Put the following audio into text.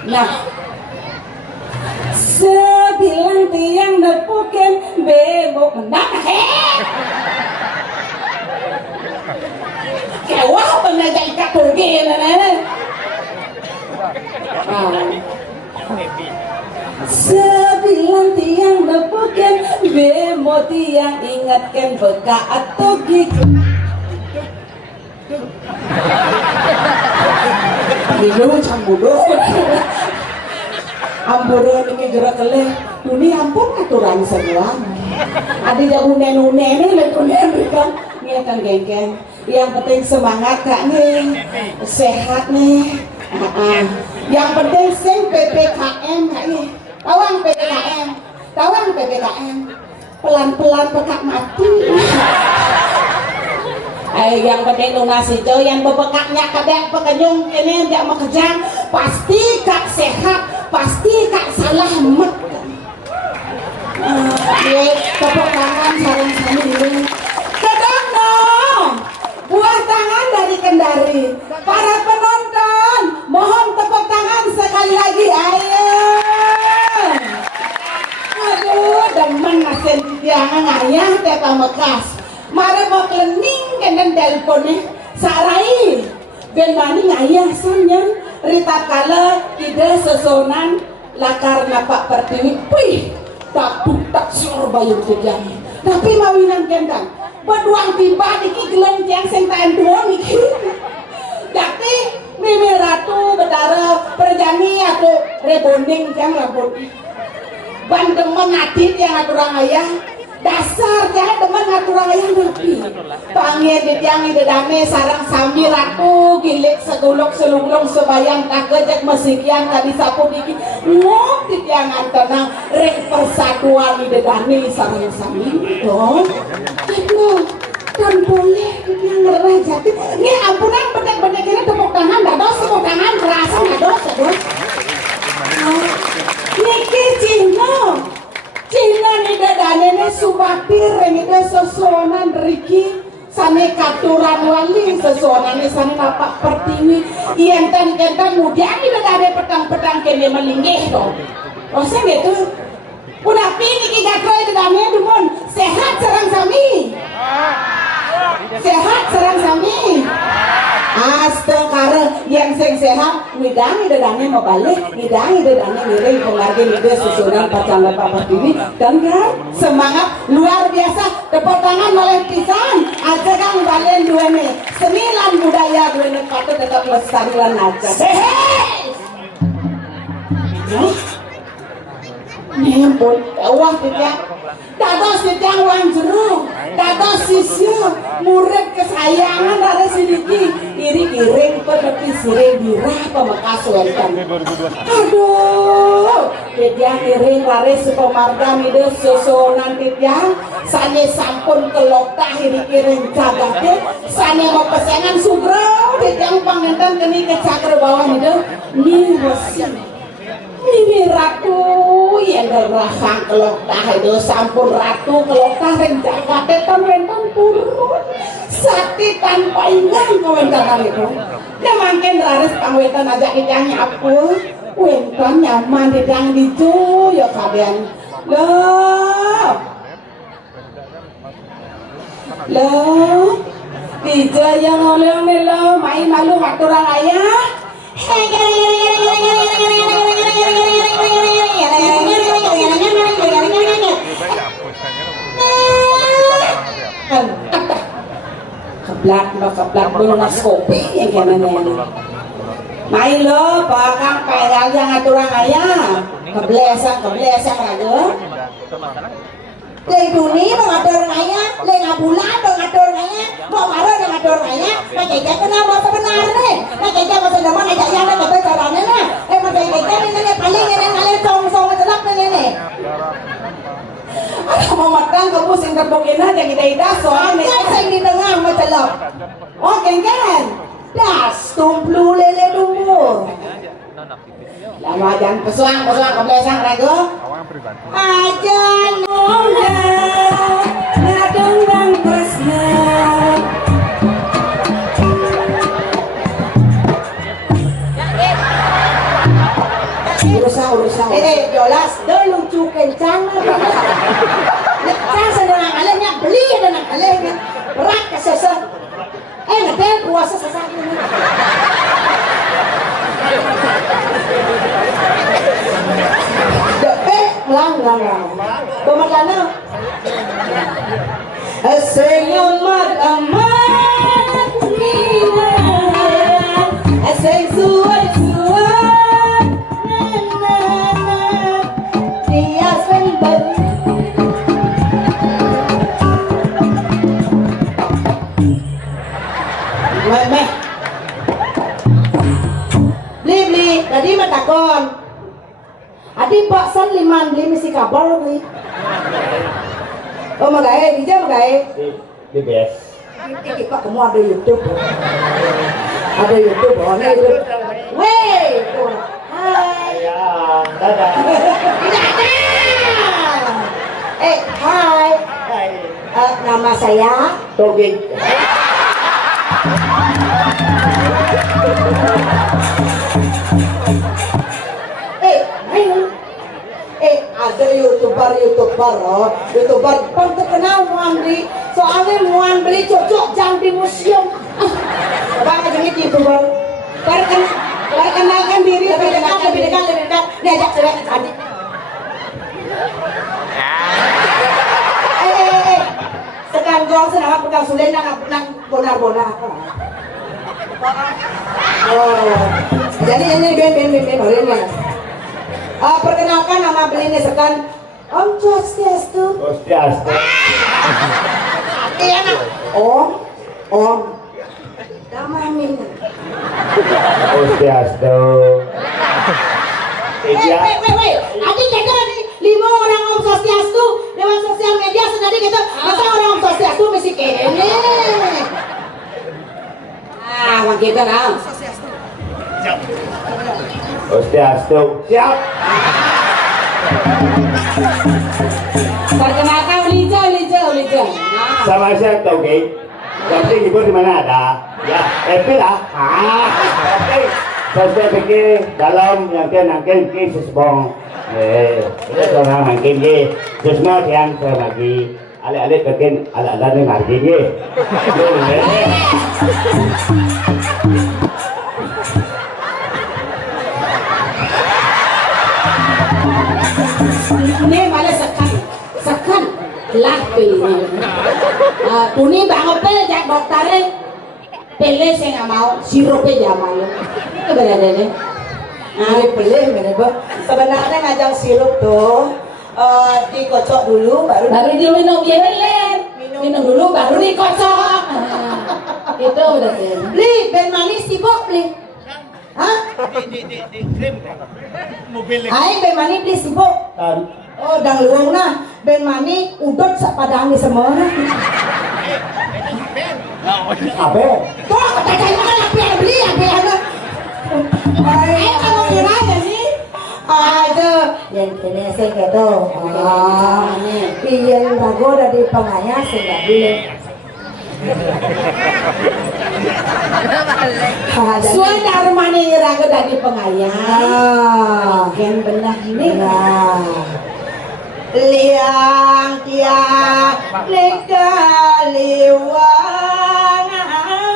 Nah, sebilang tiang nepukin bebok menang kewah penajak ikat pergi sebilang tiang nepukin bemo tiang ingatkan beka atau gitu minum cambudo amburan ini gerak keleh dunia ampun aturan semua ada jauh nenu kan ini akan gengken yang penting semangat kak nih sehat nih yang penting sing PPKM kak nih tawang PPKM pelan-pelan pekak mati yang penting lunas hijau yang bebekaknya kadang pekenyung ini tidak mau kejang pasti kak sehat pasti kak salah mek tepuk tangan sarang-sarang dulu kedang dong buah tangan dari Kendari para penonton mohon tepuk tangan sekali lagi ayo aduh demen nasen tiangan ayah teta mekas mari mau klening kenen teleponnya sarai ben mani ayah sanyan Rita kala ide sesonan lakar napak pertiwi pih tak butak sur bayung kejani tapi mawinan kendang berduang tiba niki geleng sing tahan dua niki jadi mimi ratu bedara perjani atau rebonding yang rambut bandemen adit yang aturang ayah dasar jangan teman ngaturang ayah nabi panggil di tiang ide dame sarang sambil ratu gilik segulok selunglong sebayang tak kejek mesikian tadi sapu dikit ngok di tiangan tenang rek persatuan ide dame sarang sambil dong aduh kan boleh di tiang ngerah jati ini ampunan bedek-bedek ini tepuk tangan dados tepuk tangan kerasa dados niki Cina nih dadane nih subapir ini sesuanan Riki sane katuran wali sesuanan nih sane napak pertiwi iyan kan mudian nih dadane petang-petang kene melinggih dong rasa gitu udah pini kita kaya dadane dumon sehat serang sami astagfirullah yang sehat midangi dadane mau balik midangi dadane miring pengargi ide susunan pacang lepak ini dan kan semangat luar biasa tepuk tangan oleh pisan aja kang balen dua nih senilan budaya dua nih patut tetap lestarian aja nempel wah tidak dados tiang uang jeruk dados sisir murid kesayangan dari sidiki iri-iring penepi siring birah pemekas welcome aduh tiang iring laris supamarga ide susunan tiang sane sampun kelokta iri-iring jagate sane mau pesengan sugro tiang pangentan kini ke cakra bawah ide nih mesin ini ratu yang gerahang kelokta itu sampun ratu kelokta renjaka tetan rentan turun sakti tanpa ingang kewentangan itu dia makin raris pangwetan ajak ditanya apa wentan nyaman ditang dicu ya kalian loh dicu yang oleh lo main malu waktu orang ayah keblak belunas kopi yang kena main lo bakang payal yang aturang ayah keblesak aja Lei duni mengatur ayah, lei ngabulan mengatur ayah, mau marah mengatur ayah, macam kena mau sebenarnya, macam mau sebenarnya macam yang ada kata caranya lah, macam ini paling ini song celak ini. Ada mau matang kamu sing terbukin aja kita ida soalnya. Kan sing di tengah macam celak. Oh kan? Das tumplu lele dulu. Lama jangan pesuang kebelakang ragu. Ajan muda ngadeng tresna. urusan. Jolas, dah lucu kencang. Kencang sedang alehnya beli dan alehnya berat kesesat. Ngetel puasa sesat ini. Lang. Pemakana. Senyum amat mina, sing suar-suar, dia sembel. Meh. Beli, tadi matakon. Adi baksan liman beli mesti kabar beli. Oh magae, bisa magae. Di best. Ini pak kamu ada YouTube. Ada YouTube, oh ini YouTube. Wey, hai. Ya, dadah. Hai. Hai. Nama saya Toging. Ada YouTuber pun terkenal Muandri, soalnya Muandri cocok jam di museum. Bang aja nih YouTuber, perkenalkan diri, lebih dekat, diajak cewek cantik. Sekarang gua senang pegang sulen nang bonar. Oh, jadi ini ben orangnya. Perkenalkan nama belinya sekan Om Swastiastu. Swastiastu. Iya nak. Om. Nama Amin. Swastiastu. Wait. Adik kita 5 orang Om Swastiastu lewat sosial media senadi kita. Masa orang Om Swastiastu mesti kene. Wang kita nah. Swastiastu. Siap. Perkenalkan Lija. Nah. Sama saya Toging. Tapi ibu di mana ada? Ya, lah. Oke. Saya pikir dalam yang dia nangkil ke sesbong. Itu orang nangkil ke semua yang terlagi. Ale-ale kekin ala-ala ni ngargi ke. Ini malah sekan lah pilih. Kuni bangun pel jak dokternya pilih saya nggak mau sirupnya zaman itu berada nih. Pilih mereka sebenarnya ngajak sirup tuh dikocok dulu baru diminum ya minum dulu baru dikocok. Itu udah beli ben manis sibuk beli. Hah? Di krim mobil. Aing ben mani beli sibuk. Oh, dang luang nah. Ben mani udut sak padang di semua. Abe. Kok kata makan api beli api ada. Aing kamu kira ya nih? Ada yang kene saya gitu. Iya bago dari pengayas saya beli. Suai darmani raga dari pengayas. Yang benar ini. Liang tiang lekaliwa.